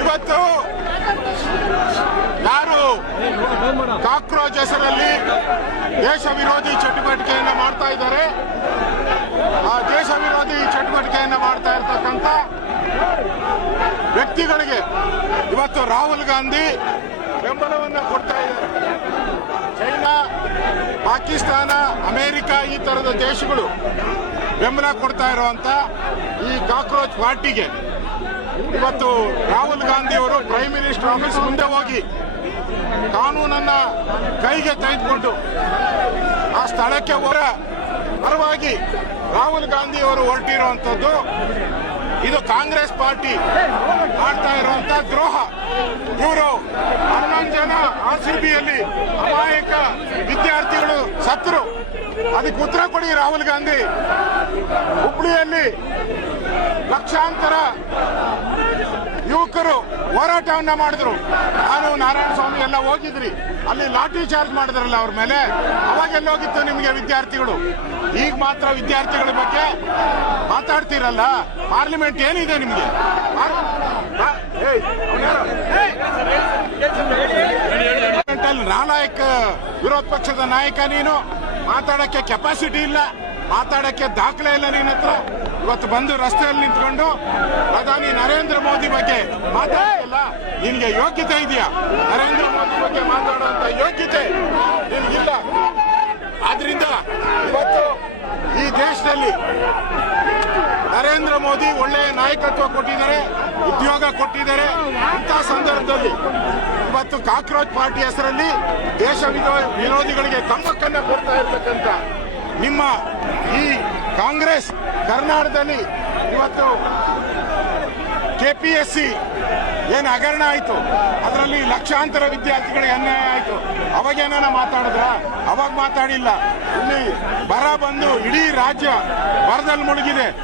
ಇವತ್ತು ಯಾರು ಕಾಕ್ರೋಚ್ ಹೆಸರಲ್ಲಿ ದೇಶ ವಿರೋಧಿ ಚಟುವಟಿಕೆಯನ್ನು ಮಾಡ್ತಾ ಇದ್ದಾರೆ, ಆ ದೇಶ ವಿರೋಧಿ ಚಟುವಟಿಕೆಯನ್ನು ಮಾಡ್ತಾ ಇರ್ತಕ್ಕಂಥ ವ್ಯಕ್ತಿಗಳಿಗೆ ಇವತ್ತು ರಾಹುಲ್ ಗಾಂಧಿ ಬೆಂಬಲವನ್ನು ಕೊಡ್ತಾ ಇದ್ದಾರೆ. ಚೈನಾ, ಪಾಕಿಸ್ತಾನ, ಅಮೆರಿಕ ಈ ತರದ ದೇಶಗಳು ಬೆಂಬಲ ಕೊಡ್ತಾ ಇರುವಂತ ಈ ಕಾಕ್ರೋಚ್ ಪಾರ್ಟಿಗೆ ಇವತ್ತು ರಾಹುಲ್ ಗಾಂಧಿ ಅವರು ಪ್ರೈಮ್ ಮಿನಿಸ್ಟರ್ ಆಫೀಸ್ ಮುಂದೆ ಹೋಗಿ ಕಾನೂನನ್ನ ಕೈಗೆ ತೆಗೆದುಕೊಂಡು ಆ ಸ್ಥಳಕ್ಕೆ ಹೊರ ಪರವಾಗಿ ರಾಹುಲ್ ಗಾಂಧಿ ಅವರು ಹೊರಟಿರುವಂತದ್ದು ಇದು ಕಾಂಗ್ರೆಸ್ ಪಾರ್ಟಿ ಮಾಡ್ತಾ ಇರುವಂತ ದ್ರೋಹ. ಇವರು 11 ಜನ RCBಯಲ್ಲಿ ಅಮಾಯಕ ವಿದ್ಯಾರ್ಥಿಗಳು ಸತ್ತರು, ಅದಕ್ಕೆ ಉತ್ತರ ಕೊಡಿ ರಾಹುಲ್ ಗಾಂಧಿ. ಹುಬ್ಳಿಯಲ್ಲಿ ಲಕ್ಷಾಂತರ ಯುವಕರು ಹೋರಾಟವನ್ನ ಮಾಡಿದ್ರು, ನಾನು ನಾರಾಯಣ ಸ್ವಾಮಿ ಎಲ್ಲ ಹೋಗಿದ್ರಿ, ಅಲ್ಲಿ ಲಾಠಿ ಚಾರ್ಜ್ ಮಾಡಿದ್ರಲ್ಲ ಅವ್ರ ಮೇಲೆ, ಅವಾಗೆಲ್ಲ ಹೋಗಿತ್ತು ನಿಮಗೆ ವಿದ್ಯಾರ್ಥಿಗಳು? ಈಗ ಮಾತ್ರ ವಿದ್ಯಾರ್ಥಿಗಳ ಬಗ್ಗೆ ಮಾತಾಡ್ತೀರಲ್ಲ, ಪಾರ್ಲಿಮೆಂಟ್ ಏನಿದೆ ನಿಮಗೆ? ನಾಲಾಯಕ ವಿರೋಧ ಪಕ್ಷದ ನಾಯಕ ನೀನು, ಮಾತಾಡಕ್ಕೆ ಕೆಪಾಸಿಟಿ ಇಲ್ಲ, ಮಾತಾಡಕ್ಕೆ ದಾಖಲೆ ಇಲ್ಲ ನಿನ್ನ ಹತ್ರ. ಇವತ್ತು ಬಂದು ರಸ್ತೆಯಲ್ಲಿ ನಿಂತ್ಕೊಂಡು ಪ್ರಧಾನಿ ನರೇಂದ್ರ ಮೋದಿ ಬಗ್ಗೆ ಮಾತಾಡಲ್ಲ, ನಿನ್ಗೆ ಯೋಗ್ಯತೆ ಇದೆಯಾ? ನರೇಂದ್ರ ಮೋದಿ ಬಗ್ಗೆ ಮಾತಾಡುವಂತ ಯೋಗ್ಯತೆ ನಿನ್ಗಿಲ್ಲ. ಆದ್ರಿಂದ ಇವತ್ತು ಈ ದೇಶದಲ್ಲಿ ನರೇಂದ್ರ ಮೋದಿ ಒಳ್ಳೆಯ ನಾಯಕತ್ವ ಕೊಟ್ಟಿದ್ದಾರೆ, ಉದ್ಯೋಗ ಕೊಟ್ಟಿದ್ದಾರೆ. ಇಂಥ ಸಂದರ್ಭದಲ್ಲಿ ಇವತ್ತು ಕಾಕ್ರೋಚ್ ಪಾರ್ಟಿ ಹೆಸರಲ್ಲಿ ದೇಶ ವಿರೋಧಿಗಳಿಗೆ ಕಮ್ಮಕ್ಕನ್ನ ಕೊಡ್ತಾ ಇರ್ತಕ್ಕಂಥ ನಿಮ್ಮ ಈ ಕಾಂಗ್ರೆಸ್ ಕರ್ನಾಟಕದಲ್ಲಿ ಇವತ್ತು KPSC ಏನು ಹಗರಣ ಆಯ್ತು, ಅದರಲ್ಲಿ ಲಕ್ಷಾಂತರ ವಿದ್ಯಾರ್ಥಿಗಳಿಗೆ ಅನ್ಯಾಯ ಆಯ್ತು, ಅವಾಗೇನ ಮಾತಾಡಿದ್ರ? ಅವಾಗ ಮಾತಾಡಿಲ್ಲ. ಇಲ್ಲಿ ಬರ ಬಂದು ಇಡೀ ರಾಜ್ಯ ಬರದಲ್ಲಿ ಮುಳುಗಿದೆ.